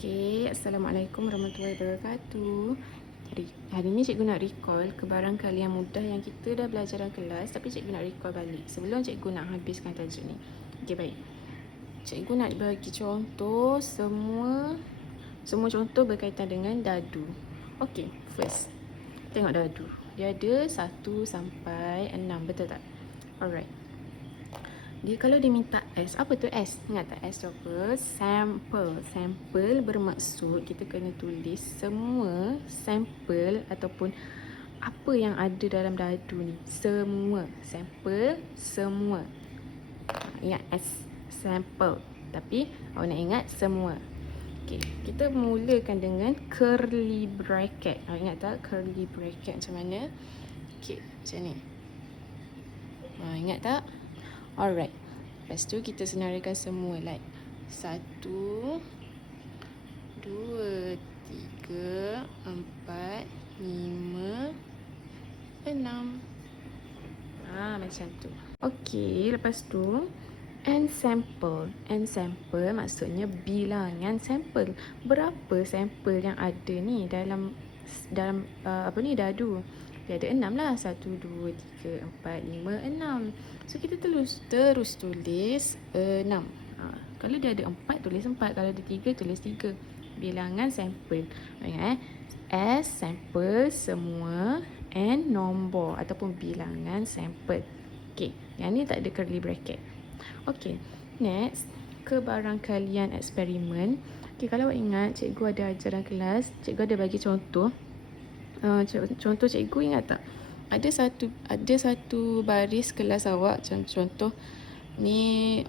Okey, Assalamualaikum warahmatullahi wabarakatuh. Hari ni cikgu nak recall kebarangkalian mudah yang kita dah belajar dalam kelas, tapi cikgu nak recall balik sebelum cikgu nak habiskan tajuk ni. Okey, baik. Cikgu nak bagi contoh semua contoh berkaitan dengan dadu. Okey, first. Tengok dadu. Dia ada 1 sampai 6, betul tak? Alright. Kalau dia minta S, apa tu S? Ingat tak S tu apa? Sample. Sample bermaksud kita kena tulis semua sampel ataupun apa yang ada dalam dadu ni. Semua. Sample, semua. Ingat S. Sample. Tapi awak nak ingat semua. Okay, kita mulakan dengan curly bracket. Awak ingat tak curly bracket macam mana? Okay, macam ni. Ingat tak? Alright. Lepas tu kita senarakan semua like 1, 2, 3, 4, 5, 6. Macam tu. Okey, lepas tu and sample. And sample maksudnya bilangan sampel. Berapa sampel yang ada ni dalam dadu? Dia ada 6 lah. 1, 2, 3, 4, 5, 6. So kita terus tulis 6. Kalau dia ada 4, tulis 4. Kalau ada 3, tulis 3. Bilangan sampel. Ingat S sampel semua and nombor ataupun bilangan sampel. Okay, yang ni tak ada curly bracket. Okay, next kebarangkalian eksperimen. Okay, kalau awak ingat cikgu ada ajar dalam kelas, cikgu ada bagi contoh. Contoh cikgu ingat tak? Ada satu baris kelas awak, contoh ni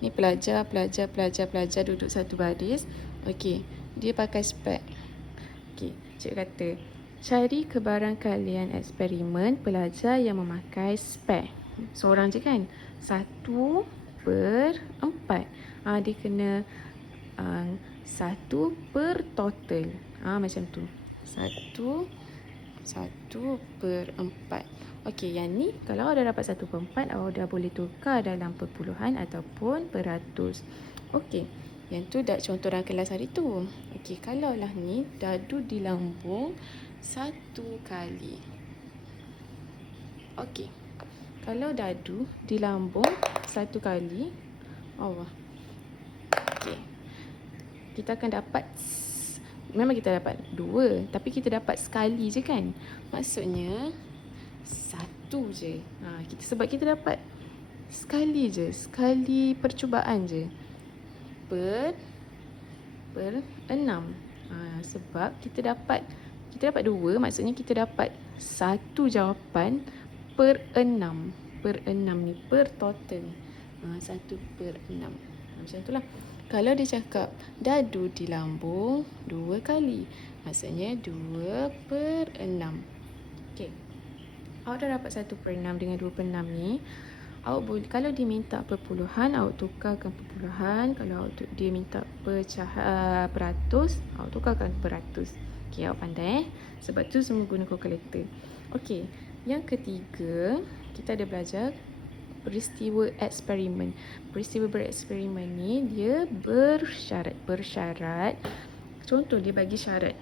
ni pelajar duduk satu baris. Okey, dia pakai spek. Okey, cikgu kata cari kebarangkalian eksperimen pelajar yang memakai spek. Seorang je kan? 1/4. Dia kena 1/total. Macam tu. 1/4. Okey, yang ni kalau awak dah dapat 1/4, awak dah boleh tukar dalam perpuluhan ataupun peratus. Okey, yang tu dah contoh dalam kelas hari tu. Okey, kalaulah ni dadu dilambung 1 kali. Okey, kalau dadu dilambung 1 kali, okey, kita akan dapat, memang kita dapat 2, tapi kita dapat sekali je kan. Maksudnya 1 je. Sebab kita dapat sekali je, sekali percubaan je. Per 6. Sebab kita dapat 2, maksudnya kita dapat 1 jawapan per 6. Per 6 ni, per total ni. 1/6. Macam itulah. Kalau dia cakap dadu dilambung 2 kali, maksudnya 2/6. Okey. Awak dah dapat 1/6 dengan 2/6 ni. Awak boleh, kalau dia minta perpuluhan, awak tukarkan perpuluhan. Kalau dia minta peratus, awak tukarkan peratus. Okey, awak pandai sebab tu semua guna kalkulator. Okey, yang ketiga, kita ada belajar peristiwa eksperimen. Peristiwa bereksperimen ni dia bersyarat. Contoh dia bagi syarat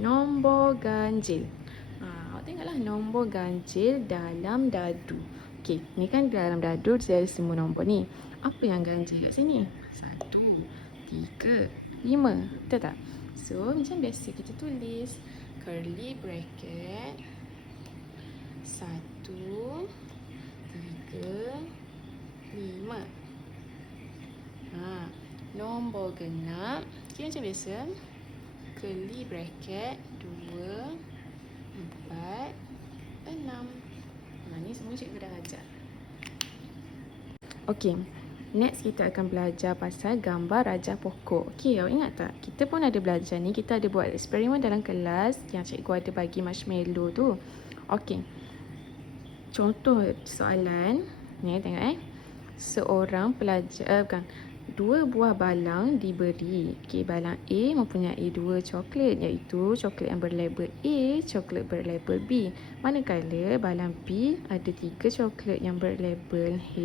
nombor ganjil. Awak tengoklah nombor ganjil dalam dadu. Okey, ni kan dalam dadu dia ada semua nombor ni. Apa yang ganjil kat sini? 1, 3, 5. Betul tak? So, macam biasa kita tulis curly bracket 1, 3, 5. Nombor genap. Okay, macam biasa. Curly bracket 2, 4, 6. Ni semua cikgu dah ajar. Okay, next kita akan belajar pasal gambar rajah pokok. Okay, awak ingat tak? Kita pun ada belajar ni. Kita ada buat eksperimen dalam kelas yang cikgu ada bagi marshmallow tu. Okay, contoh soalan ni, tengok seorang pelajar dua buah balang diberi. Okey, balang A mempunyai 2 coklat, iaitu coklat yang berlabel A, coklat berlabel B. Manakala balang B ada 3 coklat yang berlabel H,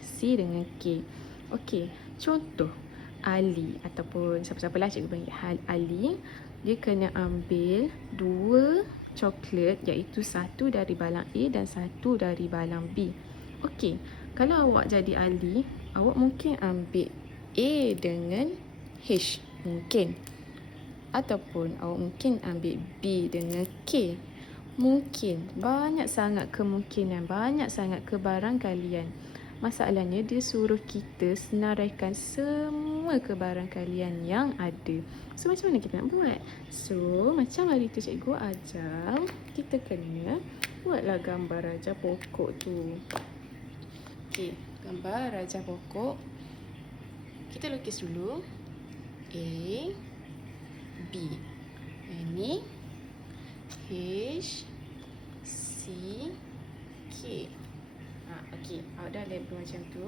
C dengan K. Okey, contoh Ali ataupun siapa-siapa lah cikgu panggil Ali, dia kena ambil 2 coklat, iaitu satu dari balang A dan satu dari balang B. Okey, kalau awak jadi Ali, awak mungkin ambil A dengan H, mungkin. Ataupun awak mungkin ambil B dengan K. Mungkin. Banyak sangat kemungkinan, banyak sangat kebarangkalian. Masalahnya dia suruh kita senaraikan semua kebarangkalian yang ada. So macam mana kita nak buat? So macam hari tu cikgu ajar, kita kena buatlah gambar raja pokok tu. Okey, gambar raja pokok. Kita lukis dulu. A, B. Ini H, C, K. Okey, awak dah label macam tu.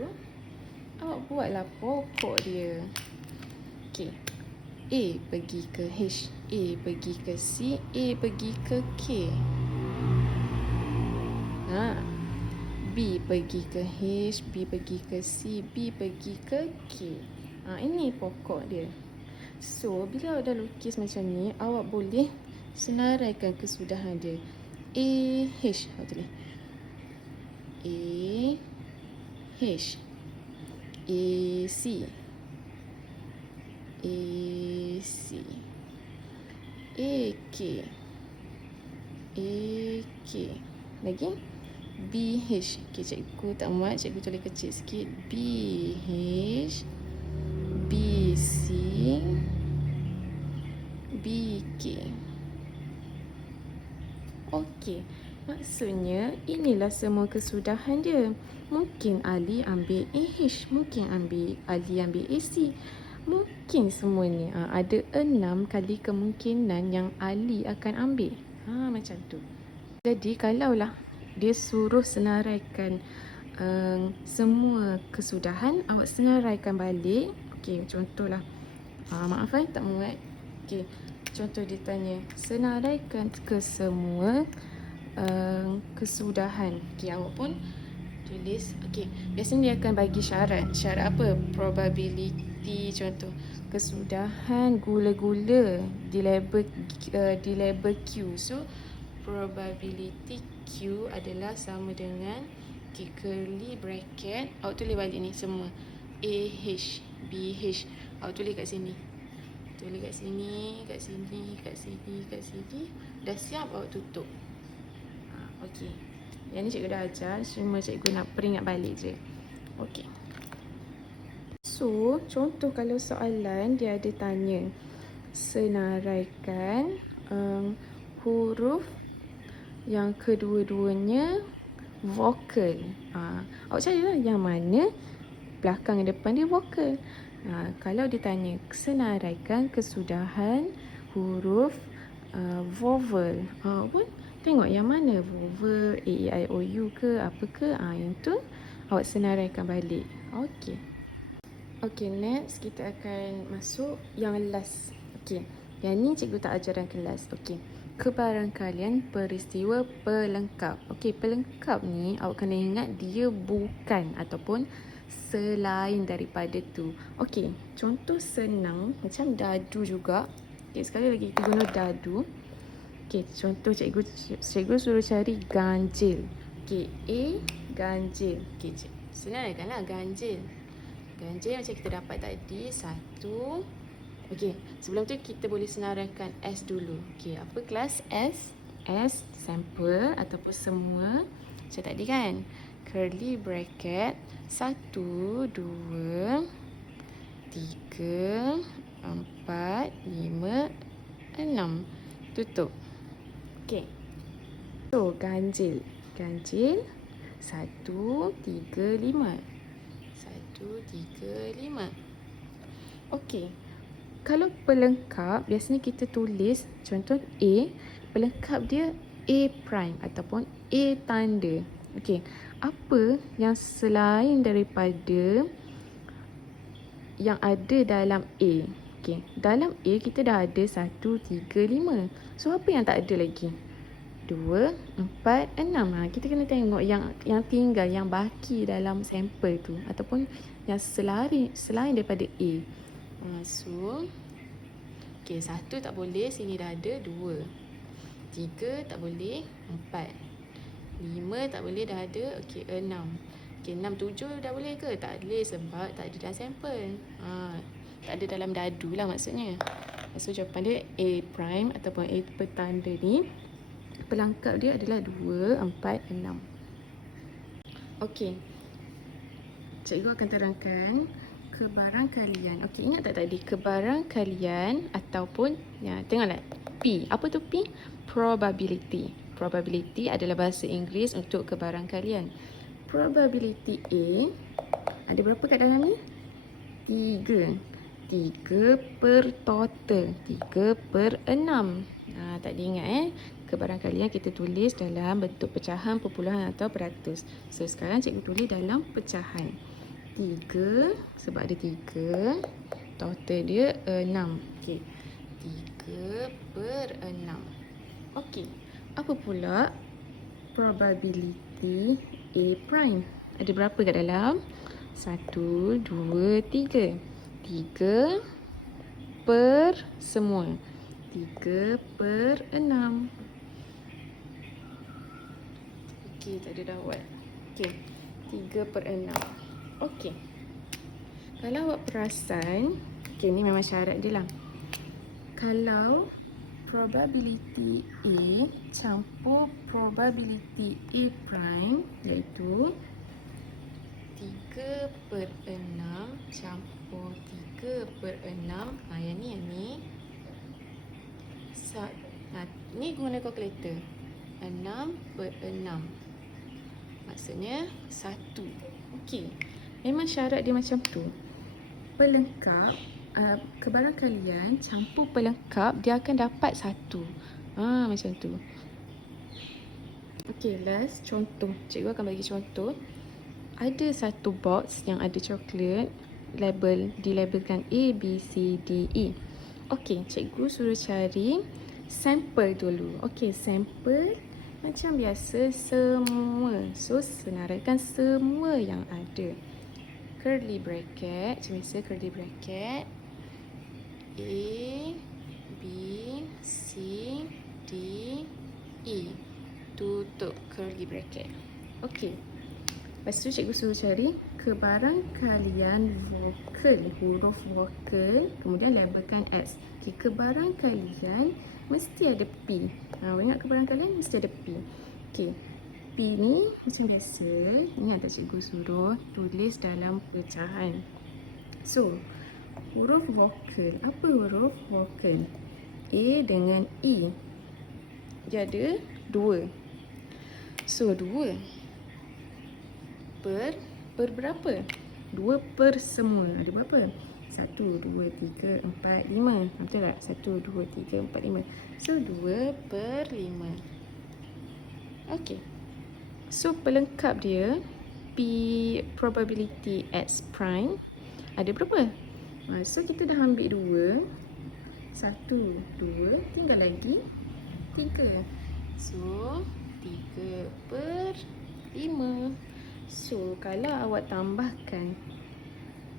Awak buatlah pokok dia. Okey. A pergi ke H, A pergi ke C, A pergi ke K. B pergi ke H, B pergi ke C, B pergi ke K. Ini pokok dia. So, bila awak dah lukis macam ni, awak boleh senaraikan kesudahan dia. A, H. Awak tulis. A, H. A, C. A, C. A, K. A, K. Lagi? B, H. Okay, cikgu tak muat. Cikgu tulis kecil sikit. B, H. B, C. B, K. Okey. Maksudnya, inilah semua kesudahan dia. Mungkin Ali ambil AH. Mungkin Ali ambil AC. Mungkin semua ni. Ada 6 kali kemungkinan yang Ali akan ambil. Macam tu. Jadi, kalaulah dia suruh senaraikan semua kesudahan, awak senaraikan balik. Okey, contohlah. Maaf tak muat. Okey, contoh dia tanya, senaraikan ke semua kesudahan. Okey, awak pun tulis. Okey, biasanya dia akan bagi syarat. Syarat apa? Probability, contoh. Kesudahan gula-gula di label Q. So, probability Q adalah sama dengan curly bracket. Awak tulis balik ni semua. AH, BH. Awak tulis kat sini. Tulis kat sini, kat sini, kat sini, kat sini. Dah siap, awak tutup. Okey. Yang ni cikgu dah ajar, cuma cikgu nak peringat balik je. Okey. So, contoh kalau soalan dia ada tanya, senaraikan huruf yang kedua-duanya vokal. Awak carilah yang mana belakang dan depan dia vokal. Kalau ditanya senaraikan kesudahan huruf vowel, pun tengok yang mana vowel, A, E, I, O, U ke apa ke, yang tu awak senaraikan balik. Okey. Okey, next kita akan masuk yang last. Okey, yang ni cikgu tak ajar dalam kelas. Okey, kebarangkalian peristiwa pelengkap. Okey, pelengkap ni awak kena ingat dia bukan ataupun selain daripada tu. Okey, contoh senang macam dadu juga. Okey, sekali lagi kita guna dadu. Okey, contoh cikgu suruh cari ganjil. Okey, A ganjil. Okey, senaraikanlah ganjil. Ganjil macam kita dapat tadi, 1. Okey, sebelum tu kita boleh senaraikan S dulu. Okey, apa kelas S? S sampel ataupun semua. Macam tadi kan? Curly bracket 1, 2, 3, 4, 5, 6. Tutup. Okey. So, ganjil. Ganjil 1, 3, 5. 1, 3, 5. Okey. Kalau pelengkap, biasanya kita tulis contoh A, pelengkap dia A prime ataupun A tanda. Okey. Apa yang selain daripada yang ada dalam A? Okey. Dalam A kita dah ada 1, 3, 5. So apa yang tak ada lagi? 2, 4, 6. Kita kena tengok yang tinggal, yang baki dalam sampel tu ataupun yang selain daripada A. So, okey, 1 tak boleh, sini dah ada 2. 3 tak boleh, 4. 5 tak boleh, dah ada. Okey, 6. Okey, 6, 7 dah boleh ke? Tak boleh sebab tak ada dalam sampel. Tak ada dalam dadu lah maksudnya. So, jawapan dia A prime ataupun A petanda ni, pelengkap dia adalah 2, 4, 6. Okey. Cikgu akan terangkan kebarangkalian. Okey, ingat tak tadi kebarangkalian ataupun tengoklah P. Apa tu P? Probability. Probability adalah bahasa Inggeris untuk kebarangkalian. Probability A ada berapa kat dalam ni? 3. 3 per total. 3 per 6. Tadi ingat kebarangkalian kita tulis dalam bentuk pecahan, perpuluhan atau peratus. So sekarang cikgu tulis dalam pecahan. 3 sebab ada 3. Total dia 6. Okey. 3 per 6. Okey. Apa pula probability A prime? Ada berapa kat dalam? 1, 2, 3. 3 per semua. 3 per 6. Okey, tak ada dah buat. Okey. 3 per 6. Okey. Kalau awak perasan, okey, ni memang syarat dia lah. Kalau probability A campur probability A prime, iaitu 3 per 6 campur 3 per 6. Yang ni. Ni guna kalkulator. 6 per 6. Maksudnya 1. Okey. Memang syarat dia macam tu. Pelengkap, kebarangkalian campur pelengkap, dia akan dapat 1. Macam tu. Okey, last contoh. Cikgu akan bagi contoh. Ada satu box yang ada coklat, dilabelkan A, B, C, D, E. Okey, cikgu suruh cari sampel dulu. Okey, sampel macam biasa semua. So, senaraikan semua yang ada. Curly bracket, macam biasa curly bracket. A, B, C, D, E. Tutup curly bracket. Okey. Lepas tu cikgu suruh cari kebarangkalian vokal, huruf vokal, kemudian labelkan X. Okay, kebarangkalian mesti ada P. Ingat kebarangkalian mesti ada P. Okey. P ni macam biasa, ingat tak cikgu suruh tulis dalam pecahan. So, huruf vokal. Apa huruf vokal? A dengan E. Dia ada 2. So, 2 per berapa? 2 per semua. Ada berapa? 1, 2, 3, 4, 5. Betul tak? 1, 2, 3, 4, 5. So, 2 per 5. Okey. So, pelengkap dia, P probability X prime, ada berapa? So, kita dah ambil 2. 1, 2. Tinggal lagi 3. So, 3 per 5. So, kalau awak tambahkan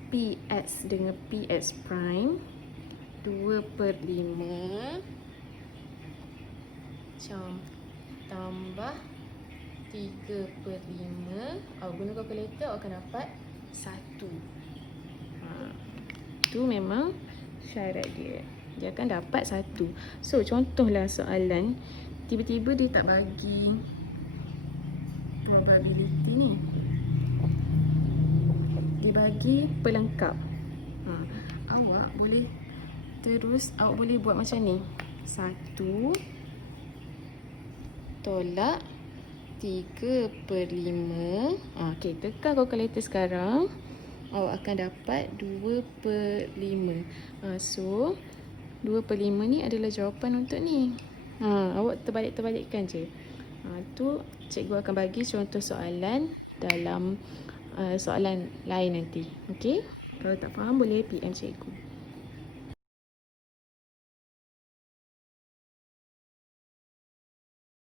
PX dengan PX prime, 2 per 5 macam tambah 3 per 5, guna kalkulator awak akan dapat 1. Tu memang syarat dia. Dia akan dapat 1. So, contohlah soalan, tiba-tiba dia tak bagi probability ni, dibagi pelengkap. Awak boleh buat macam ni. 1 tolak 3 per 5. Okey, tekan kalkulator sekarang. Awak akan dapat 2 per 5. So, 2 per 5 ni adalah jawapan untuk ni. Awak terbalik-terbalikkan je. Tu cikgu akan bagi contoh soalan dalam soalan lain nanti. Okey? Kalau tak faham boleh PM cikgu.